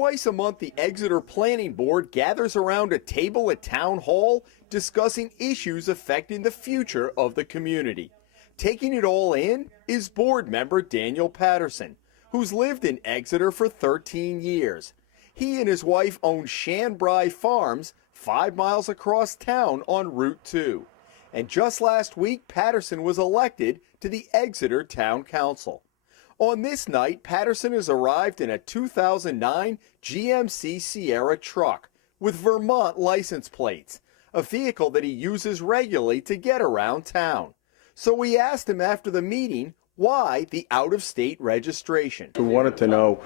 Twice a month, the Exeter Planning Board gathers around a table at Town Hall discussing issues affecting the future of the community. Taking it all in is board member Daniel Patterson, who's lived in Exeter for 13 years. He and his wife own Shanbry Farms 5 miles across town on Route 2. And just last week, Patterson was elected to the Exeter Town Council. On this night, Patterson has arrived in a 2009 GMC Sierra truck with Vermont license plates, a vehicle that he uses regularly to get around town. So we asked him after the meeting why the out-of-state registration. We wanted to know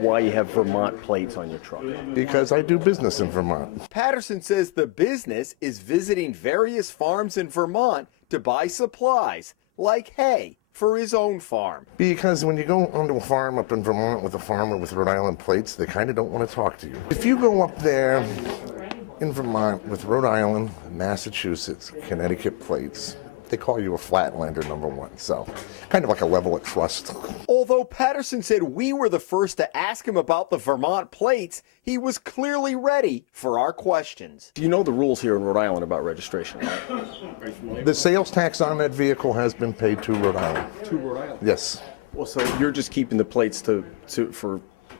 why you have Vermont plates on your truck. Because I do business in Vermont. Patterson says the business is visiting various farms in Vermont to buy supplies, like hay, for his own farm. Because when you go onto a farm up in Vermont with a farmer with Rhode Island plates, they kind of don't want to talk to you. If you go up there in Vermont with Rhode Island, Massachusetts, Connecticut plates, they call you a flatlander, number one. So kind of like a level of trust. Although Patterson said we were the first to ask him about the Vermont plates, he was clearly ready for our questions. Do you know the rules here in Rhode Island about registration? Right? The sales tax on that vehicle has been paid to Rhode Island. To Rhode Island? Yes. Well, so you're just keeping the plates for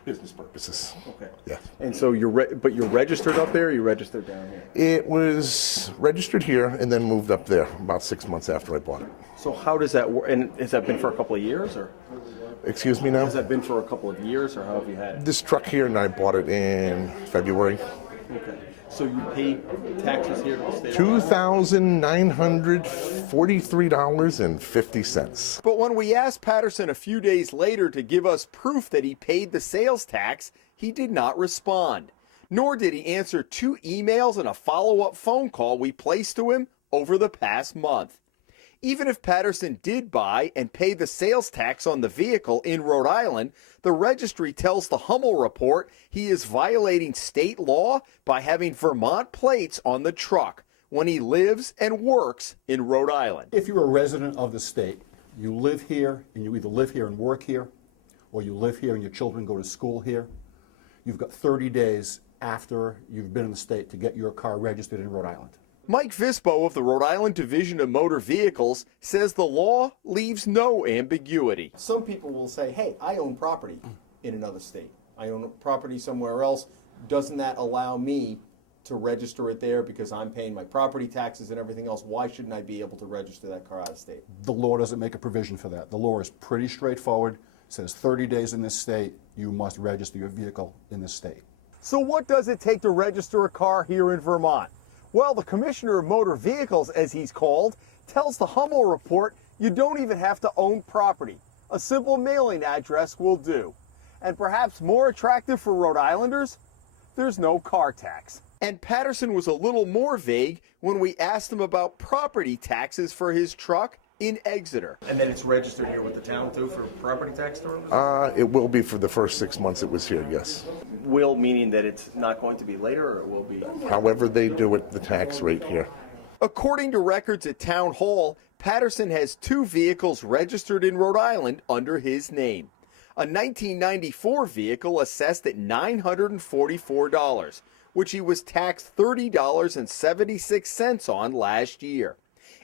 Business purposes. Okay. Yeah. And so you're registered up there, or you registered down here? It was registered here and then moved up there about 6 months after I bought it. So how does that work? And has that been for a couple of years, or? Excuse me now? Has that been for a couple of years, or how have you had it? This truck here, and I bought it in February. Okay. So you paid taxes here to the state? $2,943.50. But when we asked Patterson a few days later to give us proof that he paid the sales tax, he did not respond. Nor did he answer 2 emails and a follow-up phone call we placed to him over the past month. Even if Patterson did buy and pay the sales tax on the vehicle in Rhode Island, the registry tells the Hummel report he is violating state law by having Vermont plates on the truck when he lives and works in Rhode Island. If you're a resident of the state, you live here and you either live here and work here, or you live here and your children go to school here, you've got 30 days after you've been in the state to get your car registered in Rhode Island. Mike Vispo of the Rhode Island Division of Motor Vehicles says the law leaves no ambiguity. Some people will say, hey, I own property in another state. I own property somewhere else. Doesn't that allow me to register it there because I'm paying my property taxes and everything else? Why shouldn't I be able to register that car out of state? The law doesn't make a provision for that. The law is pretty straightforward. It says 30 days in this state, you must register your vehicle in this state. So what does it take to register a car here in Vermont? Well, the Commissioner of Motor Vehicles, as he's called, tells the Hummel report you don't even have to own property. A simple mailing address will do. And perhaps more attractive for Rhode Islanders, there's no car tax. And Patterson was a little more vague when we asked him about property taxes for his truck in Exeter. And then it's registered here with the town too for property tax purposes? It will be for the first 6 months it was here, yes. Will, meaning that it's not going to be later, or it will be? However they do it, the tax rate here. According to records at Town Hall, Patterson has 2 vehicles registered in Rhode Island under his name. A 1994 vehicle assessed at $944, which he was taxed $30.76 on last year.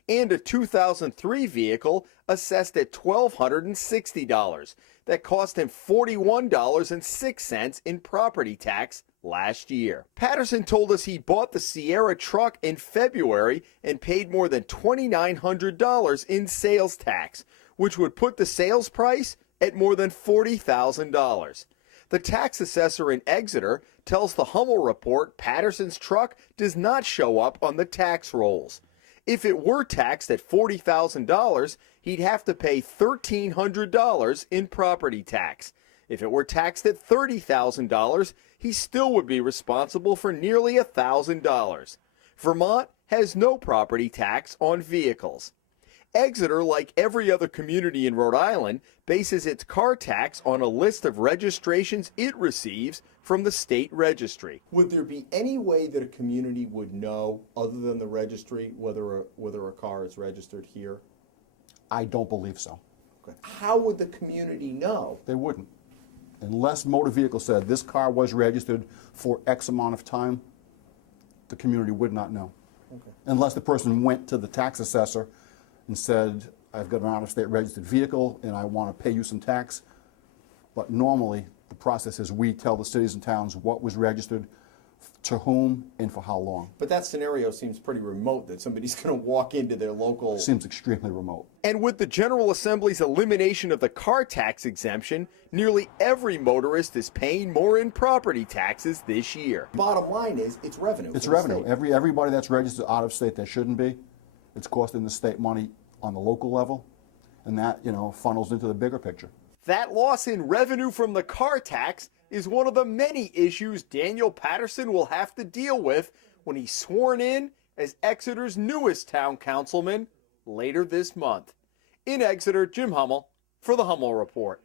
And a 2003 vehicle assessed at $1,260 that cost him $41.06 in property tax last year. Patterson told us he bought the Sierra truck in February and paid more than $2,900 in sales tax, which would put the sales price at more than $40,000. The tax assessor in Exeter tells the Hummel report Patterson's truck does not show up on the tax rolls. If it were taxed at $40,000, he'd have to pay $1,300 in property tax. If it were taxed at $30,000, he still would be responsible for nearly $1,000. Vermont has no property tax on vehicles. Exeter, like every other community in Rhode Island, bases its car tax on a list of registrations it receives from the state registry. Would there be any way that a community would know, other than the registry, whether a car is registered here? I don't believe so. Okay. How would the community know? They wouldn't. Unless motor vehicle said this car was registered for X amount of time, the community would not know. Okay. Unless the person went to the tax assessor and said, I've got an out-of-state registered vehicle and I want to pay you some tax. But normally, the process is we tell the cities and towns what was registered, to whom, and for how long. But that scenario seems pretty remote, that somebody's going to walk into their local... Seems extremely remote. And with the General Assembly's elimination of the car tax exemption, nearly every motorist is paying more in property taxes this year. Bottom line is, it's revenue. It's for the revenue. state. Everybody that's registered out of state that shouldn't be, it's costing the state money on the local level, and that, funnels into the bigger picture. That loss in revenue from the car tax is one of the many issues Daniel Patterson will have to deal with when he's sworn in as Exeter's newest town councilman later this month. In Exeter, Jim Hummel for the Hummel Report.